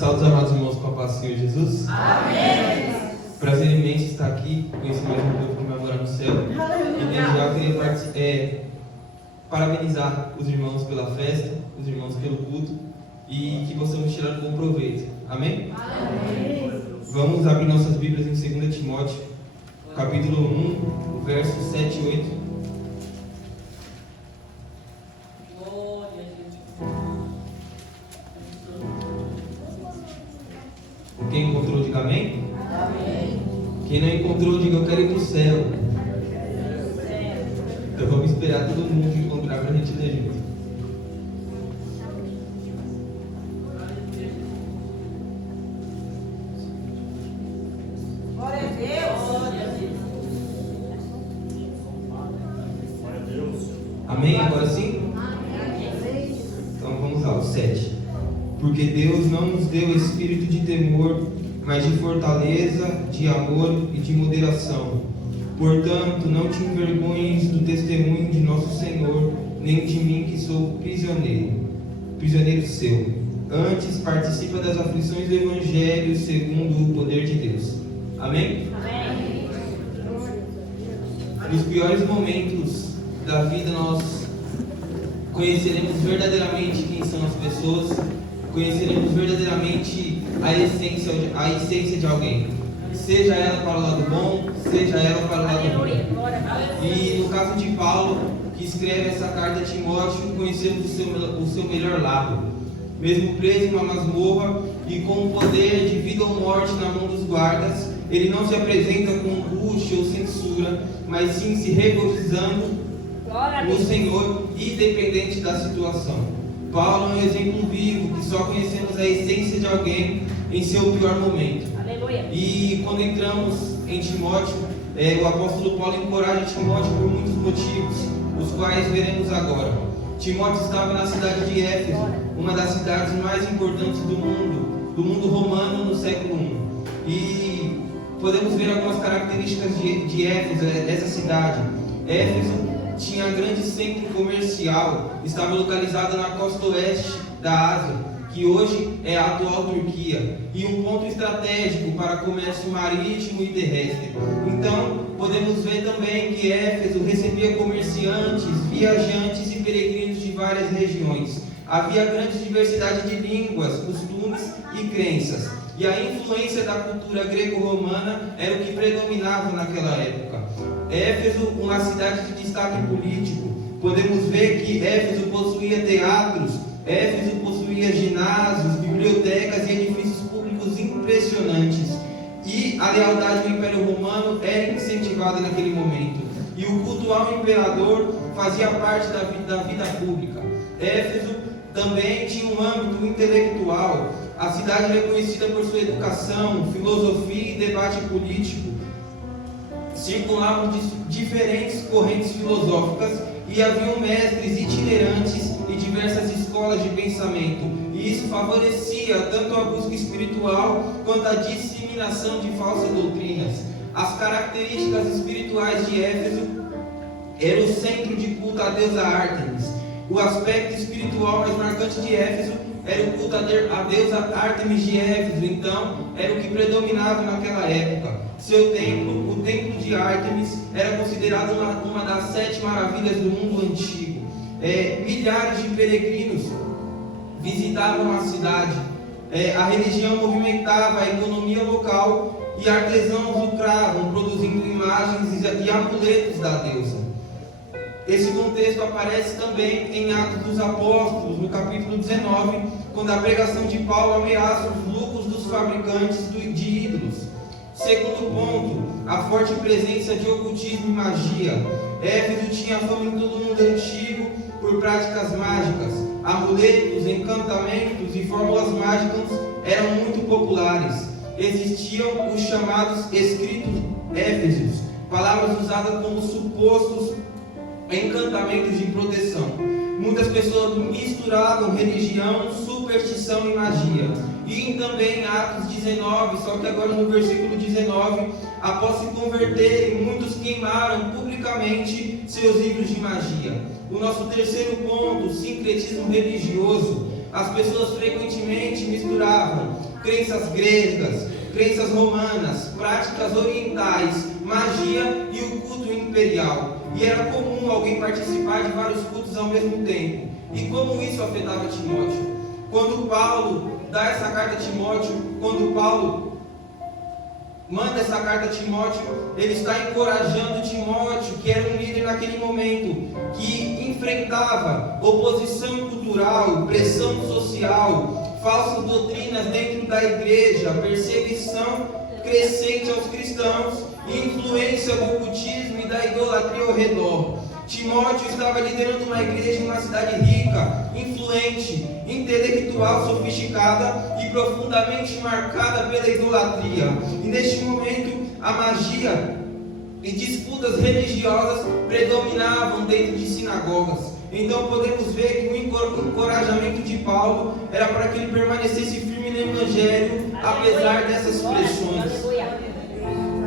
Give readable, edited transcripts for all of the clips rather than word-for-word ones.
Saúde, amados irmãos, com a paz do Senhor Jesus. Amém. Prazer imenso estar aqui com esse mesmo grupo que vai morar no céu. E desde já eu queria parabenizar os irmãos pela festa, os irmãos pelo culto, e que possamos tirar um bom proveito. Amém? Amém. Vamos abrir nossas Bíblias em 2 Timóteo, capítulo 1, versos 7 e 8. Quem encontrou, diga amém. Amém. Quem não encontrou, diga eu quero ir para o céu. Então vamos esperar todo mundo encontrar para a gente ler junto. Glória a Deus. Glória a Deus. Amém? Agora sim? Então vamos lá, o 7. Porque Deus não nos deu espírito de temor, mas de fortaleza, de amor e de moderação. Portanto, não te envergonhes do testemunho de nosso Senhor, nem de mim que sou prisioneiro seu. Antes, participa das aflições do Evangelho segundo o poder de Deus. Amém? Amém. Nos piores momentos da vida, nós conheceremos verdadeiramente quem são as pessoas, conheceremos verdadeiramente a essência de alguém, seja ela para o lado bom, seja ela para o lado ruim. E no caso de Paulo, que escreve essa carta a Timóteo, conhecemos o seu melhor lado. Mesmo preso em uma masmorra e com o poder de vida ou morte na mão dos guardas, ele não se apresenta com angústia ou censura, mas sim se regozijando no Senhor, independente da situação. Paulo é um exemplo vivo, que só conhecemos a essência de alguém em seu pior momento. Aleluia. E quando entramos em Timóteo, o apóstolo Paulo encoraja Timóteo por muitos motivos, os quais veremos agora. Timóteo estava na cidade de Éfeso, uma das cidades mais importantes do mundo romano no século I. E podemos ver algumas características de Éfeso, dessa cidade. Éfeso tinha um grande centro comercial, estava localizada na costa oeste da Ásia, que hoje é a atual Turquia, e um ponto estratégico para comércio marítimo e terrestre. Então, podemos ver também que Éfeso recebia comerciantes, viajantes e peregrinos de várias regiões. Havia grande diversidade de línguas, costumes e crenças, e a influência da cultura greco-romana era o que predominava naquela época. Éfeso, uma cidade de destaque político. Podemos ver que Éfeso possuía teatros, Éfeso possuía ginásios, bibliotecas e edifícios públicos impressionantes. E a lealdade ao Império Romano era incentivada naquele momento. E o culto ao imperador fazia parte da vida pública. Éfeso também tinha um âmbito intelectual. A cidade era conhecida por sua educação, filosofia e debate político. Circulavam diferentes correntes filosóficas e haviam mestres itinerantes e diversas escolas de pensamento. E isso favorecia tanto a busca espiritual quanto a disseminação de falsas doutrinas. As características espirituais de Éfeso eram o centro de culto à deusa Ártemis. O aspecto espiritual mais marcante de Éfeso era o culto à deusa Ártemis de Éfeso, então era o que predominava naquela época. Seu templo, o templo de Ártemis, era considerado uma das 7 maravilhas do mundo antigo. Milhares de peregrinos visitavam a cidade. A religião movimentava a economia local e artesãos lucravam, produzindo imagens e amuletos da deusa. Esse contexto aparece também em Atos dos Apóstolos, no capítulo 19, quando a pregação de Paulo ameaça os lucros dos fabricantes de ídolos. Segundo ponto, a forte presença de ocultismo e magia. Éfeso tinha fama em todo o mundo antigo por práticas mágicas. Amuletos, encantamentos e fórmulas mágicas eram muito populares. Existiam os chamados escritos éfesos, palavras usadas como supostos encantamentos de proteção. Muitas pessoas misturavam religião, superstição e magia. E também em Atos 19, só que agora no versículo 19, após se converterem, muitos queimaram publicamente seus livros de magia. O nosso terceiro ponto, o sincretismo religioso. As pessoas frequentemente misturavam crenças gregas, crenças romanas, práticas orientais, magia e o culto imperial. E era comum alguém participar de vários cultos ao mesmo tempo. E como isso afetava Timóteo? Quando Paulo dá essa carta a Timóteo, quando Paulo manda essa carta a Timóteo, ele está encorajando Timóteo, que era um líder naquele momento, que enfrentava oposição cultural, pressão social, falsas doutrinas dentro da igreja, perseguição crescente aos cristãos e influência do ocultismo e da idolatria ao redor. Timóteo estava liderando uma igreja em uma cidade rica, influente, intelectual, sofisticada e profundamente marcada pela idolatria. E neste momento, a magia e disputas religiosas predominavam dentro de sinagogas. Então podemos ver que o encorajamento de Paulo era para que ele permanecesse firme no Evangelho, apesar dessas pressões.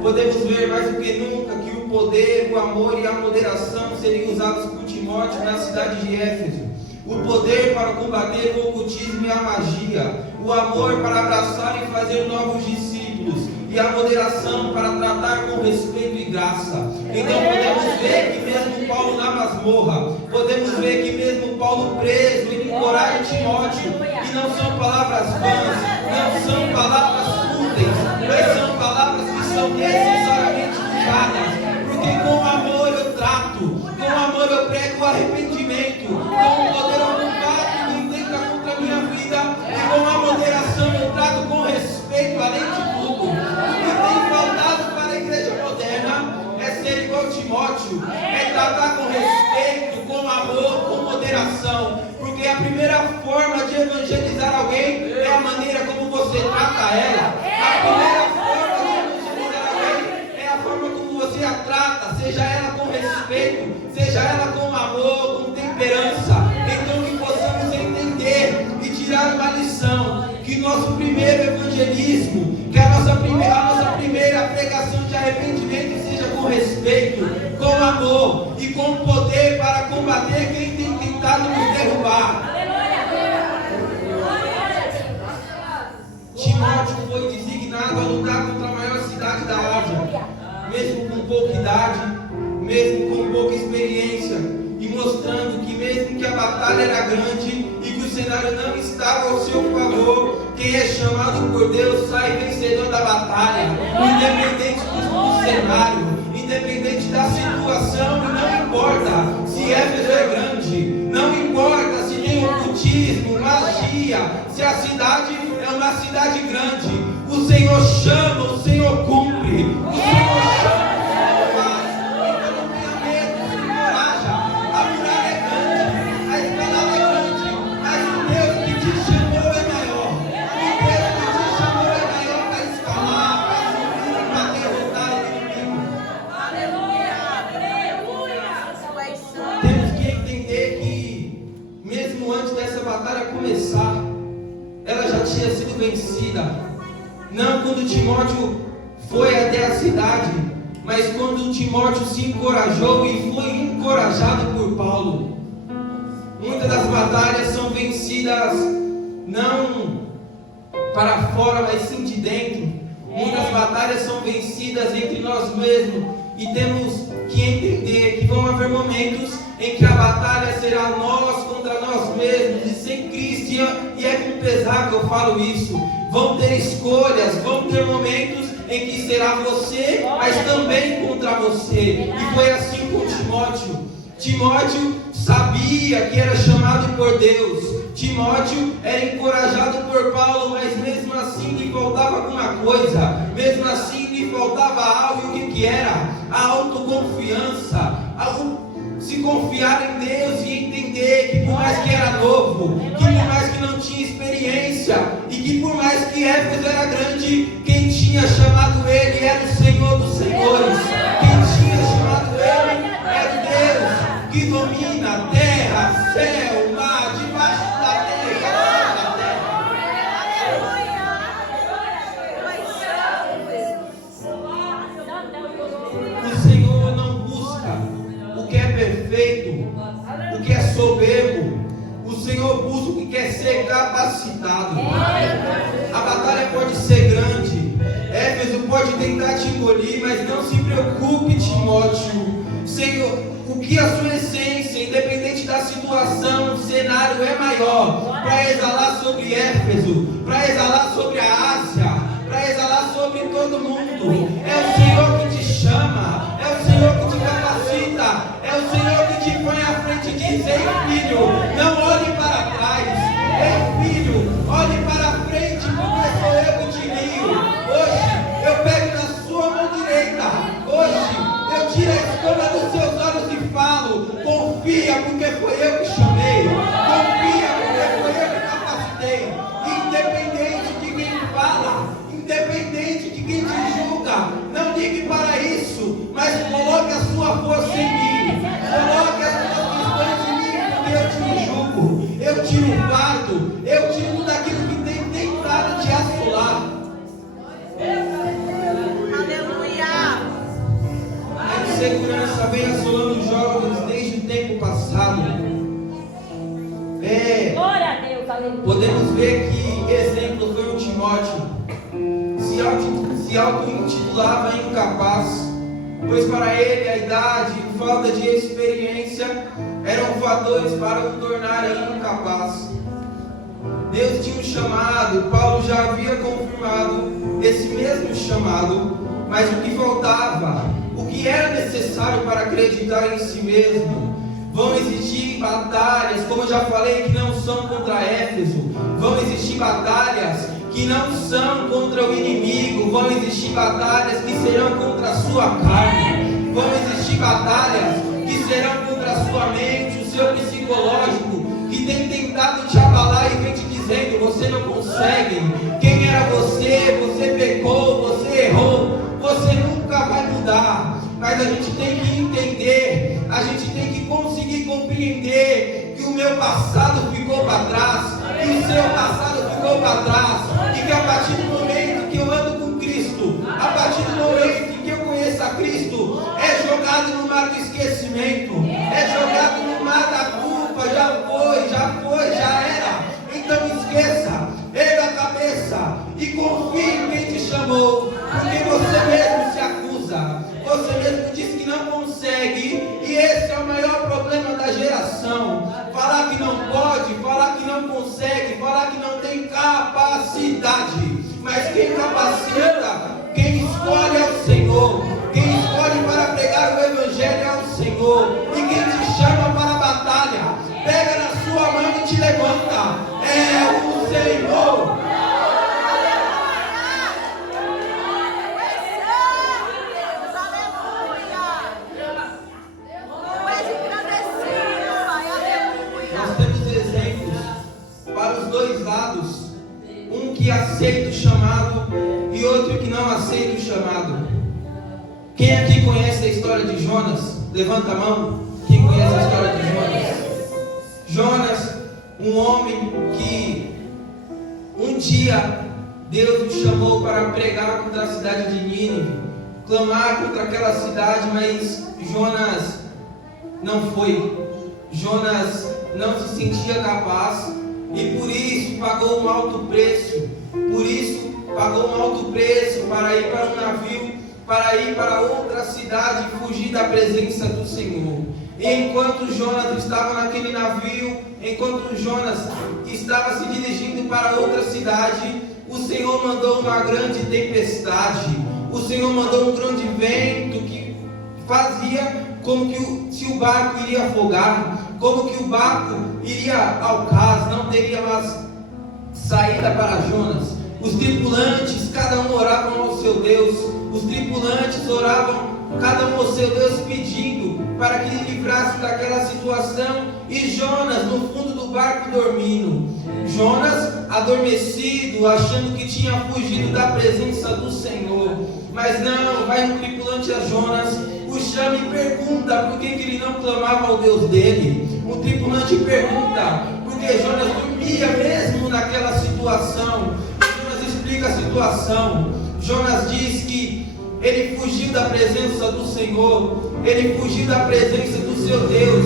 Podemos ver mais do que nunca que o poder, o amor e a moderação seriam usados por Timóteo na cidade de Éfeso. O poder para combater o ocultismo e a magia, o amor para abraçar e fazer novos discípulos, e a moderação para tratar com respeito e graça. Então podemos ver que mesmo Paulo na masmorra, podemos ver que mesmo Paulo preso, ele encoraja Timóteo, e não são palavras vãs, não são palavras fúteis, mas são palavras que são necessariamente usadas, porque com amor eu trato, com amor eu prego o arrependimento, com o poder eu combato quem tenta contra a minha vida, e com a moderação eu trato com respeito, além de tudo. O que tem faltado para a igreja moderna é ser igual Timóteo, é tratar com respeito, com amor, com moderação, porque a primeira forma de evangelizar alguém é a maneira como você trata ela. A primeira forma de evangelizar alguém é a forma como você a trata, seja ela com respeito, seja ela com amor, com temperança. Então que possamos entender e tirar uma lição, que nosso primeiro evangelismo, que a nossa primeira pregação de arrependimento seja com respeito, com amor e com poder para combater quem tem tentado nos derrubar. Timóteo foi designado a lutar contra a maior cidade da Ásia, mesmo com pouca idade, mesmo com pouca experiência, e mostrando que mesmo que a batalha era grande e que o cenário não estava ao seu favor, quem é chamado por Deus sai vencedor da batalha, independente do cenário, independente da situação. E não importa se Éfeso é grande, não importa se tem ocultismo, magia, se a cidade é uma cidade grande, o Senhor chama, o Senhor cumpre, o Senhor chama, o Senhor faz. Então não tenha medo, se encoraja. A muralha é grande, a escalada é grande, mas o Deus que te chamou é maior. O Deus que te chamou é maior para escalar, para subir, para derrotar o inimigo. Temos que entender que mesmo antes dessa batalha começar, ela já tinha sido vencida. Não quando Timóteo foi até a cidade, mas quando Timóteo se encorajou e foi encorajado por Paulo. Muitas das batalhas são vencidas não para fora, mas sim de dentro. Muitas batalhas são vencidas entre nós mesmos, e temos que entender que vão haver momentos em que a batalha será nós contra nós mesmos, e sem Cristo, e é com pesar que eu falo isso. Vão ter escolhas, vão ter momentos em que será você, mas também contra você. E foi assim com Timóteo. Timóteo sabia que era chamado por Deus. Timóteo era encorajado por Paulo, mas mesmo assim lhe faltava alguma coisa. Mesmo assim lhe faltava algo. E o que era? A autoconfiança. Se confiar em Deus e entender que por mais que era novo, que por mais que não tinha experiência, e que por mais que Éfeso era grande, quem tinha chamado ele era o Senhor dos Senhores. Quem tinha chamado ele era o Deus que domina terra, céu, mar, debaixo da terra e acima da terra. O Senhor não busca o que é perfeito, o que é soberbo. O Senhor busca o que quer ser capacitado. A batalha pode ser grande, Éfeso pode tentar te engolir, mas não se preocupe, Timóteo. Senhor, o que a sua essência, independente da situação, o cenário é maior para exalar sobre Éfeso, para exalar sobre a Ásia, para exalar sobre todo mundo. É o Senhor que te chama, é o Senhor que te capacita, é o Senhor que te põe à frente e diz: ei filho, não olhe para trás, ei filho, olhe para a frente, porque sou eu que te guio. Hoje eu pego na sua mão direita, hoje eu tiro a escama dos seus olhos e falo: confia, porque foi eu que chamei, confia, porque foi eu que capacitei. Independente de quem fala, independente de quem te julga, não ligue para isso, mas coloque a sua força em mim, coloque as suas questões em mim, porque eu te julgo, eu tiro o fardo, eu tiro tudo aquilo que tem tentado te assolar. A insegurança vem assolando os jovens desde o tempo passado. Glória a Deus, aleluia. Podemos ver que exemplo foi o Timóteo. Se auto-intitulava incapaz, pois para ele a idade e falta de experiência eram fatores para o tornarem incapaz. Deus tinha um chamado, Paulo já havia confirmado esse mesmo chamado, mas o que faltava, o que era necessário para acreditar em si mesmo? Vão existir batalhas, como eu já falei, que não são contra Éfeso. Vão existir batalhas que não são contra o inimigo. Vão existir batalhas que serão contra a sua carne. Vão existir batalhas que serão contra a sua mente, o seu psicológico, que tem tentado te abalar e vem te dizendo: você não consegue. Quem era você? Você pecou, você errou, você nunca vai mudar. Mas a gente tem que entender, a gente tem que conseguir compreender que o meu passado ficou para trás, que o seu passado ficou para trás, e que a partir do momento que eu ando com Cristo, a partir do momento que eu conheço a Cristo, é jogado no mar do esquecimento, é jogado no mar da culpa. Já era. Então esqueça, erga a cabeça e confie em quem te chamou, porque você mesmo se acusa. Você mesmo diz que não consegue, e esse é o maior problema da geração. Falar que não pode, falar que não consegue, falar que não tem capacidade. Mas quem capacita, quem escolhe é o Senhor. Quem escolhe para pregar o Evangelho é o Senhor. E quem te chama para a batalha, pega na sua mão e te levanta, é o Senhor. Que aceita o chamado e outro que não aceita o chamado. Quem aqui conhece a história de Jonas? Levanta a mão. Quem conhece a história de Jonas? Jonas, um homem que um dia Deus o chamou para pregar contra a cidade de Nínive, clamar contra aquela cidade, mas Jonas não foi. Jonas não se sentia capaz. E por isso pagou um alto preço. Por isso pagou um alto preço para ir para um navio, para ir para outra cidade e fugir da presença do Senhor. E enquanto Jonas estava naquele navio, enquanto Jonas estava se dirigindo para outra cidade, o Senhor mandou uma grande tempestade. O Senhor mandou um grande vento que fazia como que se o barco iria afogar, como que o barco iria ao cais, não teria mais saída para Jonas. Os tripulantes, cada um oravam ao seu Deus. Os tripulantes oravam, cada um ao seu Deus, pedindo para que ele livrasse daquela situação. E Jonas no fundo do barco dormindo. Jonas adormecido, achando que tinha fugido da presença do Senhor. Mas não, vai um tripulante a Jonas, o chama e pergunta por que ele não clamava ao Deus dele. O tripulante pergunta porque Jonas dormia mesmo naquela situação. Jonas explica a situação. Jonas diz que ele fugiu da presença do Senhor, ele fugiu da presença do seu Deus.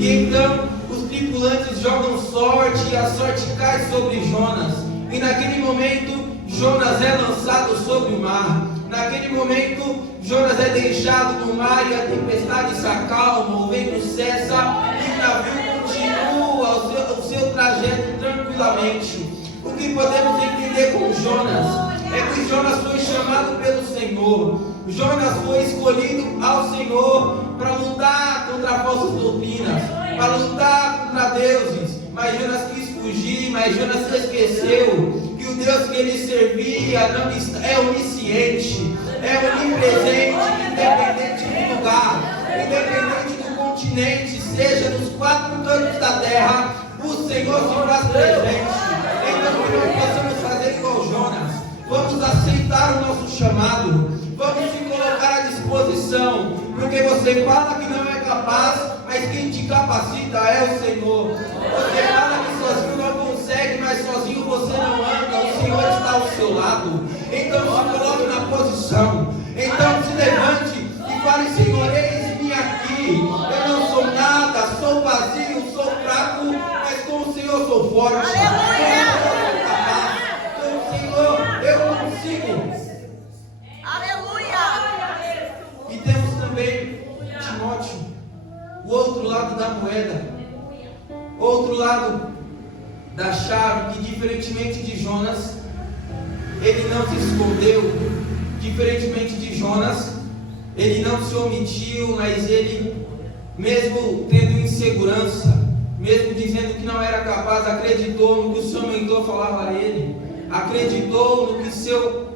E então os tripulantes jogam sorte e a sorte cai sobre Jonas. E naquele momento Jonas é lançado sobre o mar. Naquele momento, Jonas é deixado no mar e a tempestade se acalma, o vento cessa e o navio continua o seu trajeto tranquilamente. O que podemos entender com Jonas é que Jonas foi chamado pelo Senhor. Jonas foi escolhido ao Senhor para lutar contra falsas doutrinas, para lutar contra deuses. Mas Jonas quis fugir, mas Jonas se esqueceu que o Deus que ele servia não é onisciente, é onipresente, independente do lugar, independente do continente, seja nos 4 cantos da terra, o Senhor se faz presente. Então que nós possamos fazer igual Jonas, vamos aceitar o nosso chamado, vamos se colocar à disposição, porque você fala que não é capaz, mas quem te capacita é o Senhor. Você fala que sozinho não consegue, mas sozinho você não anda, o Senhor está ao seu lado. Então se coloque na posição, então se levante e fale: Senhor, eis-me aqui, eu não sou nada, sou vazio, sou fraco, mas com o Senhor sou forte, com o Senhor sou capaz, com o Senhor eu consigo. E temos também Timóteo, o outro lado da moeda, outro lado da chave, que diferentemente de Jonas, ele não se escondeu, diferentemente de Jonas, ele não se omitiu, mas ele, mesmo tendo insegurança, mesmo dizendo que não era capaz, acreditou no que o seu mentor falava a ele, acreditou no que seu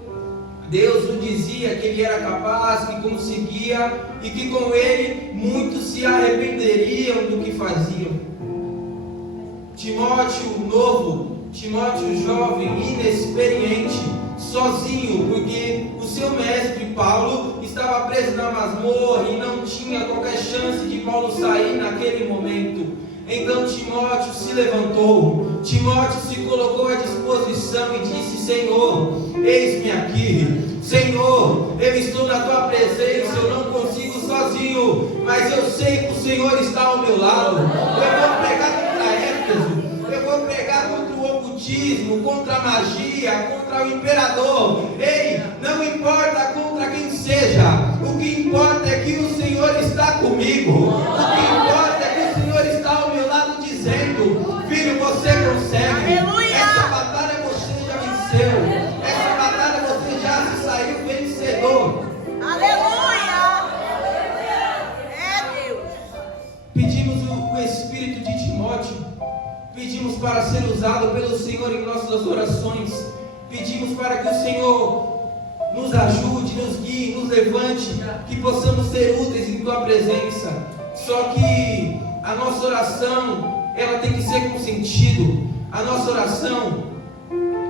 Deus o dizia, que ele era capaz, que conseguia e que com ele muitos se arrependeriam do que faziam. Timóteo novo, Timóteo jovem, inexperiente, sozinho, porque o seu mestre Paulo estava preso na masmorra e não tinha qualquer chance de Paulo sair naquele momento. Então Timóteo se levantou, Timóteo se colocou à disposição e disse: Senhor, eis-me aqui, Senhor, eu estou na tua presença, eu não consigo sozinho, mas eu sei que o Senhor está ao meu lado. Eu vou pregar contra Éfeso, eu vou pregar contra o ocultismo, contra a magia, contra o imperador. Ei, não importa contra quem seja, o que importa é que o Senhor está comigo, o que importa é que o Senhor está ao meu lado dizendo: filho, você consegue. Aleluia! Essa batalha você já venceu, essa batalha você já se saiu vencedor. Aleluia! É Deus. Pedimos o Espírito de Timóteo, pedimos para ser usado pelo Senhor em nossas orações, pedimos para que o Senhor nos ajude, nos guie, nos levante, que possamos ser úteis em tua presença. Só que a nossa oração, ela tem que ser com sentido. A nossa oração,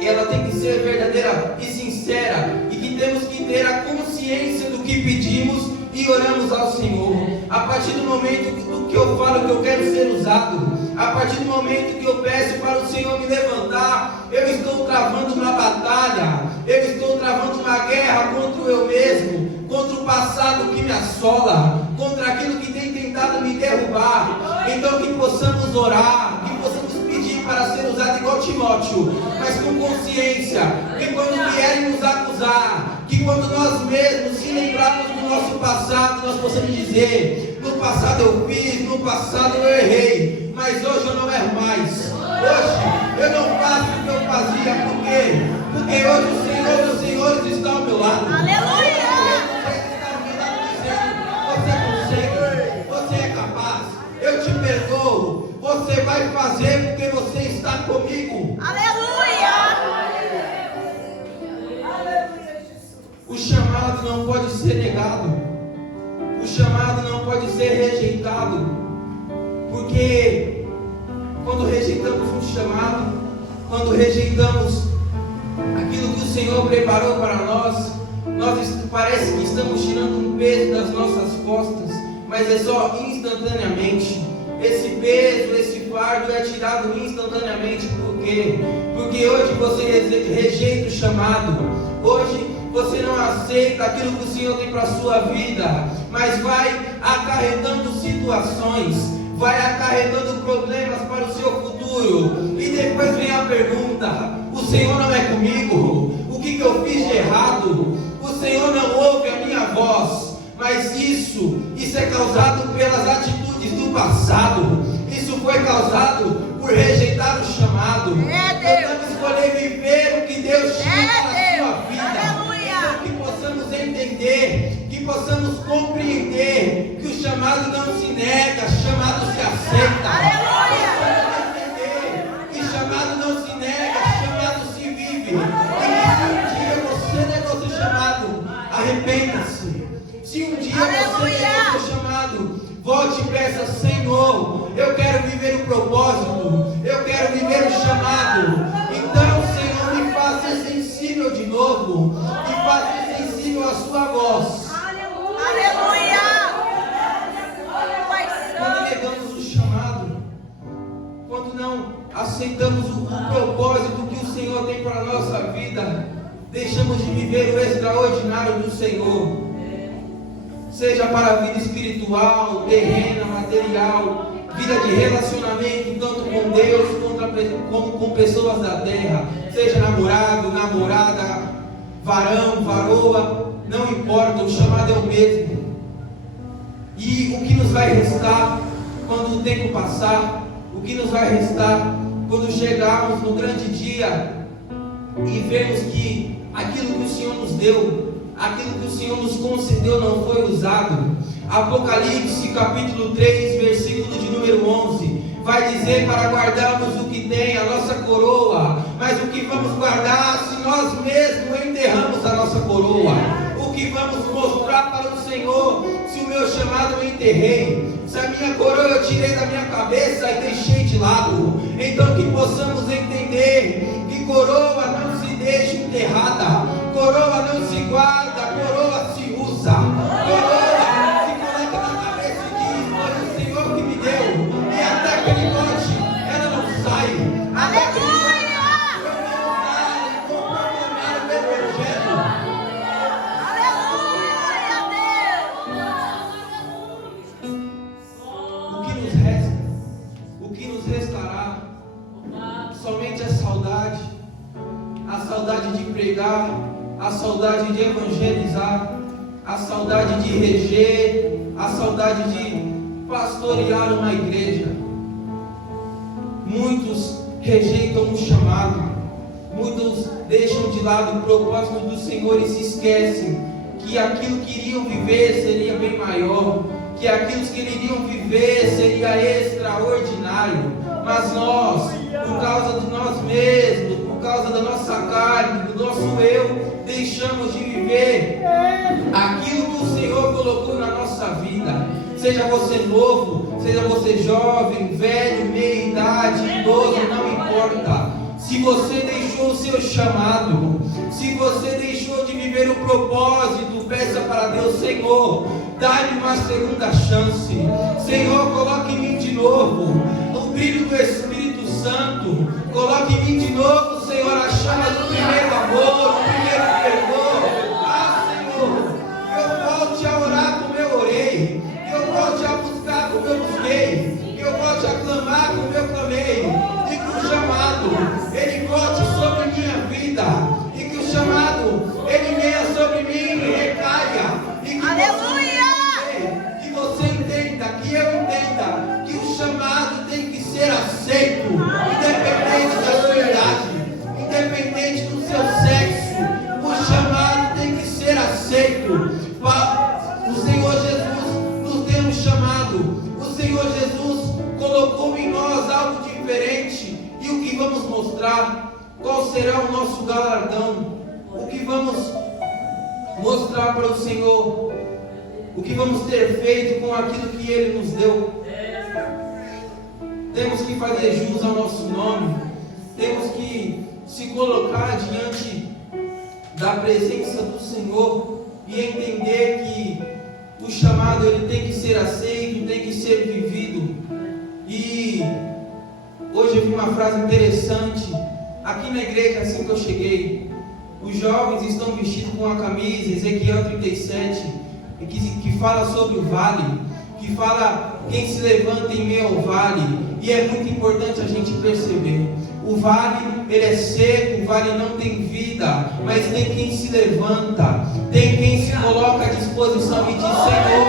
ela tem que ser verdadeira e sincera, e que temos que ter a consciência do que pedimos e oramos ao Senhor. A partir do momento que eu falo que eu quero ser usado, a partir do momento que eu peço para o Senhor me levantar, eu estou travando uma batalha, eu estou travando uma guerra contra eu mesmo, contra o passado que me assola, contra aquilo que tem tentado me derrubar. Então que possamos orar, que possamos pedir para ser usado igual Timóteo, mas com consciência, que quando vierem nos acusar, que quando nós mesmos se lembrarmos do nosso passado, nós possamos dizer: no passado eu fiz, no passado eu errei, mas hoje eu não erro mais. Hoje eu não faço o que eu fazia. Por quê? Porque hoje o Senhor dos Senhores está ao meu lado. Aleluia! Você consegue, você é capaz, eu te perdoo, você vai fazer porque você está comigo. Aleluia! O chamado não pode ser negado, o chamado não pode ser rejeitado, porque quando rejeitamos um chamado, quando rejeitamos aquilo que o Senhor preparou para nós parece que estamos tirando um peso das nossas costas, mas é só instantaneamente. Esse peso, esse fardo é tirado instantaneamente. Por quê? Porque hoje você rejeita o chamado, hoje você não aceita aquilo que o Senhor tem para a sua vida, mas vai acarretando situações, vai acarretando problemas para o seu futuro, e depois vem a pergunta: o Senhor não é comigo? O que que eu fiz de errado. O Senhor não ouve a minha voz, mas isso é causado pelas atitudes do passado. Isso foi causado por rejeitar o chamado. Tentamos escolher viver o que Deus tinha para a sua vida. Então, que possamos entender, que possamos compreender que o chamado não se nega, o chamado se aceita. Que chamado não se nega, chamado se vive. E se um dia você negou seu chamado, arrependa-se. Se um dia você negou seu chamado, volte e peça: Senhor, eu quero viver o propósito, eu quero viver o chamado. Então, Senhor, me faça sensível de novo, me faça sensível à sua voz. Aleluia! Quando negamos o chamado, quando não aceitamos o propósito que o Senhor tem para a nossa vida, deixamos de viver o extraordinário do Senhor, seja para a vida espiritual, terrena, material, vida de relacionamento, tanto com Deus como com pessoas da terra, seja namorado, namorada, varão, varoa, não importa, o chamado é o mesmo. E o que nos vai restar quando o tempo passar? O que nos vai restar quando chegarmos no grande dia e vermos que aquilo que o Senhor nos deu, aquilo que o Senhor nos concedeu não foi usado? Apocalipse capítulo 3, versículo de número 11, vai dizer para guardarmos o que tem, a nossa coroa. Mas o que vamos guardar se nós mesmos enterramos a nossa coroa? O que vamos mostrar para o Senhor se o meu chamado eu enterrei? Se a minha coroa eu tirei da minha cabeça e deixei de lado? Então que possamos entender que coroa não se deixa enterrada, coroa não se guarda, coroa se usa. Coroa se coloca na cabeça e diz: foi o Senhor que me deu, e até que Ele volte, ela não sai. Até que Ele volte, eu vou usar e vou proclamar o Evangelho. O que nos restará? Somente a saudade de pregar, a saudade de evangelizar, a saudade de reger, a saudade de pastorear uma igreja. Muitos rejeitam o chamado, muitos deixam de lado o propósito do Senhor e se esquecem que aquilo que iriam viver seria bem maior, que aquilo que eles iriam viver seria extraordinário. Mas nós, por causa de nós mesmos, por causa da nossa carne, do nosso eu, deixamos de viver aquilo que o Senhor colocou na nossa vida. Seja você novo, seja você jovem, velho, meia idade, idoso, não importa. Se você deixou o seu chamado, se você deixou de viver o propósito, peça para Deus: Senhor, dá-me uma segunda chance. Senhor, coloque em mim de novo o brilho do Espírito Santo. Coloque em mim de novo, Senhor, a chama do primeiro amor, do primeiro perdão. Ah, Senhor, eu volte a orar como eu orei, que eu volte a buscar como eu busquei, que eu volte a clamar como eu clamei, e que o chamado Ele volte sobre minha vida, e que o chamado Ele venha sobre mim e recaia, e que você entenda, que eu entenda que o chamado tem que ser aceito, independente da sua idade, independente do seu sexo. O chamado tem que ser aceito. O Senhor Jesus nos deu um chamado, o Senhor Jesus colocou em nós algo diferente. E o que vamos mostrar? Qual será o nosso galardão? O que vamos mostrar para o Senhor? O que vamos ter feito com aquilo que Ele nos deu? Temos que fazer jus ao nosso nome. Temos que se colocar diante da presença do Senhor e entender que o chamado ele tem que ser aceito, tem que ser vivido. E hoje eu vi uma frase interessante aqui na igreja assim que eu cheguei. Os jovens estão vestidos com a camisa Ezequiel 37, que fala sobre o vale, que fala quem se levanta em meio ao vale. E é muito importante a gente perceber: o vale ele é seco, o vale não tem vida, duvida, mas tem quem se levanta, tem quem se coloca à disposição e diz: Senhor,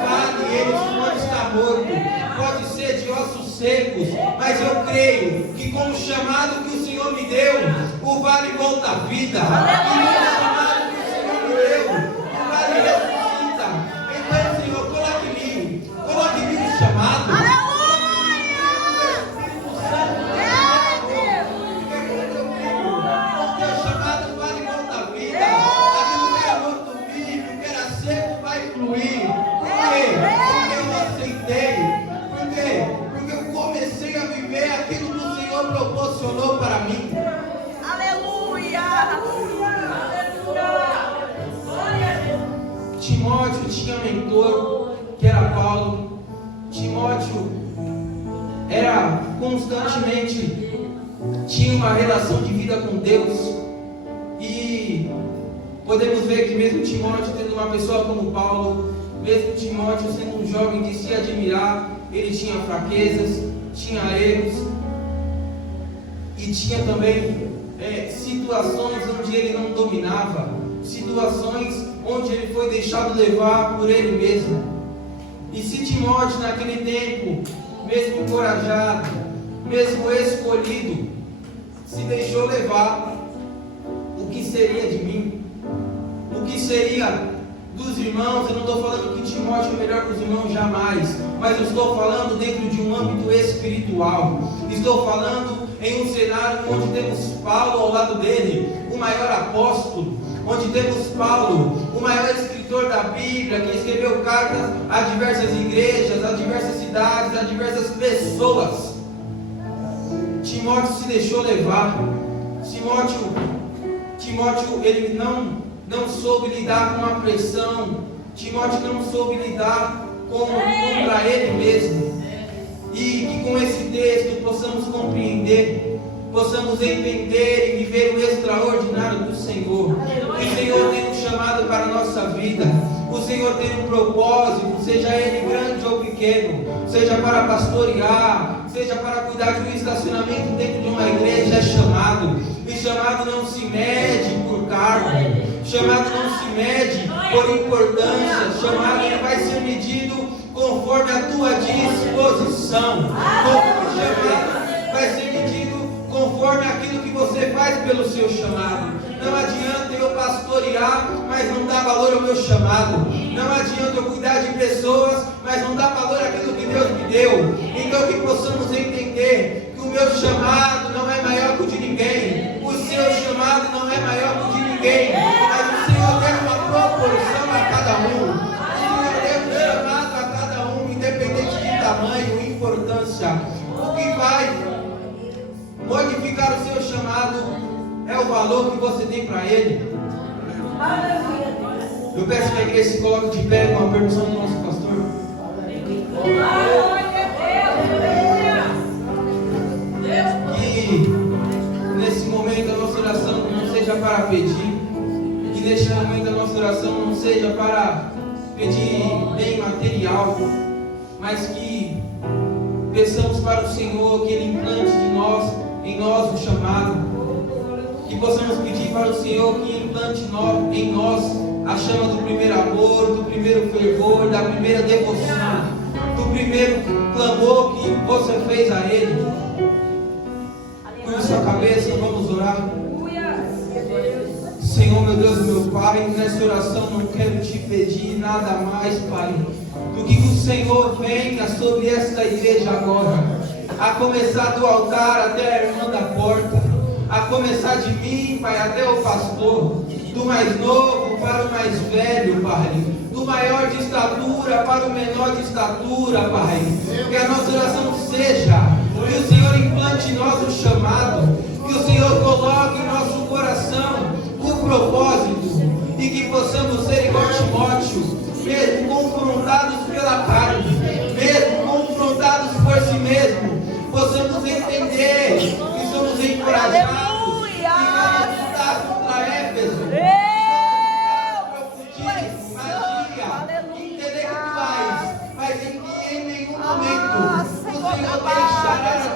fale, ele pode estar morto, pode ser de ossos secos, mas eu creio que com o chamado que o Senhor me deu, o vale volta à vida. E com o chamado que o Senhor me deu, o vale ressuscita. Então, Senhor, coloque em mim o chamado. Proporcionou para mim. Aleluia! Timóteo tinha mentor, que era Paulo. Timóteo era constantemente, tinha uma relação de vida com Deus. E podemos ver que mesmo Timóteo tendo uma pessoa como Paulo, mesmo Timóteo sendo um jovem de se admirar, ele tinha fraquezas, tinha erros. E tinha também situações onde ele não dominava, situações onde ele foi deixado levar por ele mesmo. E se Timóteo naquele tempo, mesmo encorajado, mesmo escolhido, se deixou levar, o que seria de mim? O que seria dos irmãos? Eu não estou falando que Timóteo é melhor que os irmãos, jamais, mas eu estou falando dentro de um âmbito espiritual. Estou falando em um cenário onde temos Paulo ao lado dele, o maior apóstolo, onde temos Paulo, o maior escritor da Bíblia, que escreveu cartas a diversas igrejas, a diversas cidades, a diversas pessoas. Timóteo se deixou levar. Timóteo ele não soube lidar com a pressão. Timóteo não soube lidar contra ele mesmo. E que com esse texto possamos compreender, possamos entender e viver o extraordinário do Senhor. O Senhor tem um chamado para a nossa vida. O Senhor tem um propósito, seja ele grande ou pequeno, seja para pastorear, seja para cuidar de um estacionamento dentro de uma igreja, é chamado. E chamado não se mede por cargo, chamado não se mede por importância, chamado ele vai ser medido conforme a tua disposição. Chamado vai ser medido conforme aquilo que você faz pelo seu chamado. Não adianta eu pastorear, mas não dar valor ao meu chamado. Não adianta eu cuidar de pessoas, mas não dar valor àquilo que Deus me deu. Então que possamos entender que o meu chamado não é maior que o de ninguém. O seu chamado não é maior que o de ninguém. Mas o Senhor deu uma proporção a cada um. O Senhor deu um chamado a cada um, independente de tamanho e importância. O que vai modificar o seu chamado é o valor que você tem para ele. Eu peço que a igreja se coloque de pé com a permissão do nosso pastor. Que nesse momento a nossa oração não seja para pedir, que neste momento a nossa oração não seja para pedir bem material, mas que peçamos para o Senhor que Ele implante em nós o chamado. Que possamos pedir para o Senhor que implante em nós a chama do primeiro amor, do primeiro fervor, da primeira devoção, do primeiro clamor que você fez a Ele. Curva sua cabeça, vamos orar. Senhor, meu Deus, meu Pai, nessa oração não quero te pedir nada mais, Pai, do que o Senhor venha sobre esta igreja agora, a começar do altar até a irmã da porta, a começar de mim, Pai, até o pastor, do mais novo para o mais velho, Pai, do maior de estatura para o menor de estatura, Pai. Que a nossa oração seja que o Senhor implante em nós o chamado, que o Senhor coloque em nosso coração o propósito e que possamos ser igual Timóteo, mesmo confrontados pela carne, mesmo confrontados por si mesmo, possamos entender que somos encorajados. Deixará a tua presença, e em nenhum momento o Senhor se apartará de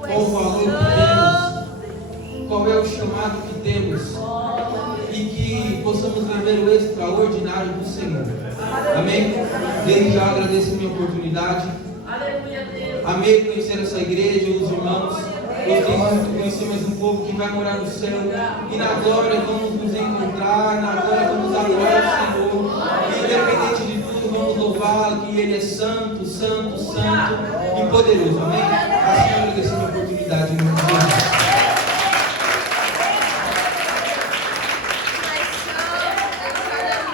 qual o valor que temos, qual é o chamado que temos, e que possamos viver o extraordinário do Senhor. Amém? Desde já agradeço a minha oportunidade. Amei conhecer essa igreja, os irmãos. Gostei muito de conhecer mais um povo que vai morar no céu. E na glória vamos nos encontrar, na glória vamos adorar o Senhor. E independente de tudo, vamos louvá-lo, que Ele é santo, santo, santo e poderoso. Amém? Assim eu agradeço a minha oportunidade.